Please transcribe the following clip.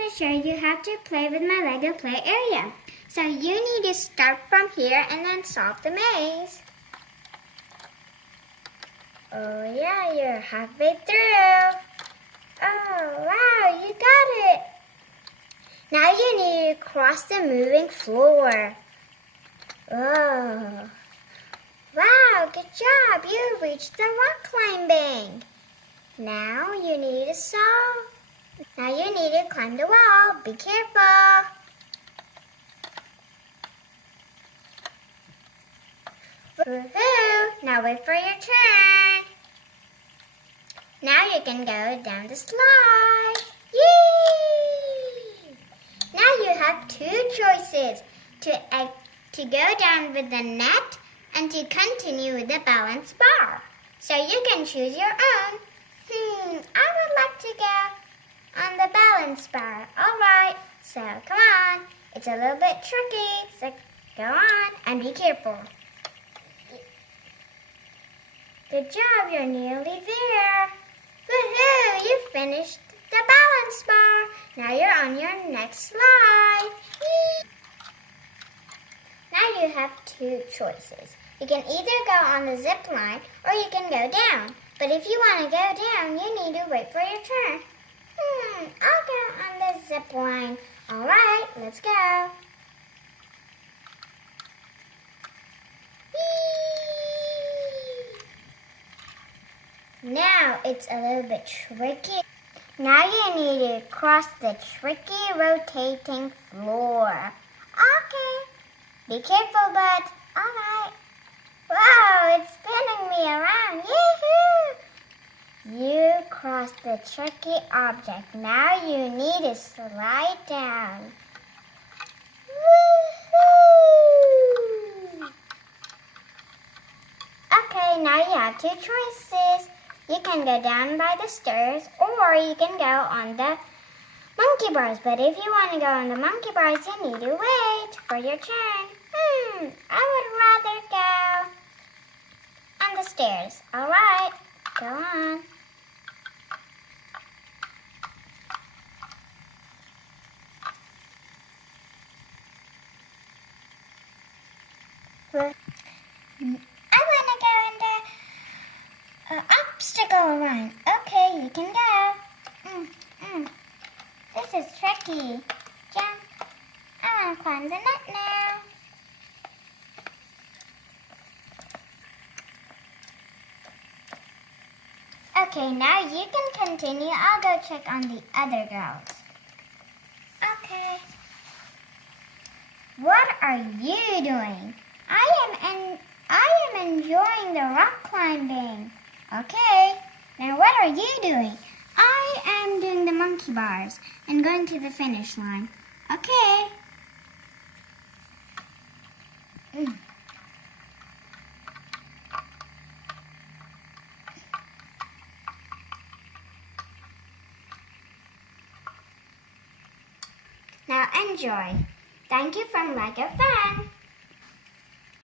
going to show you how to play with my Lego play area. So you need to start from here and then solve the maze. Oh yeah, you're halfway through. Oh wow, you got it. Now you need to cross the moving floor. Oh. Wow, good job. You reached the rock climbing. Now you need to solve. Now you need to climb the wall. Be careful. Woohoo! Now wait for your turn. Now you can go down the slide. Yay! Now you have two choices. To go down with the net and to continue with the balance bar. So you can choose your own. I would like to go on the balance bar. Alright, so come on. It's a little bit tricky, so go on and be careful. Good job, you're nearly there. Woohoo, you finished the balance bar. Now you're on your next slide. Whee! Now you have two choices. You can either go on the zip line or you can go down. But if you want to go down, you need to wait for your turn. I'll go on the zip line. All right, let's go. Whee! Now it's a little bit tricky. Now you need to cross the tricky rotating floor. Okay. Be careful, bud. All right. Wow, it's spinning me around. Yoo-hoo! You crossed the tricky object. Now you need to slide down. Woo-hoo! Okay, now you have two choices. You can go down by the stairs or you can go on the monkey bars. But if you want to go on the monkey bars, you need to wait for your turn. I would rather go on the stairs. All right, go on. I want to go in the obstacle run. Okay, you can go. This is tricky. Jump. I want to climb the net now. Okay, now you can continue. I'll go check on the other girls. Okay. What are you doing? I am enjoying the rock climbing. Okay. Now what are you doing? I am doing the monkey bars and going to the finish line. Okay. Now enjoy. Thank you from Lego Fun.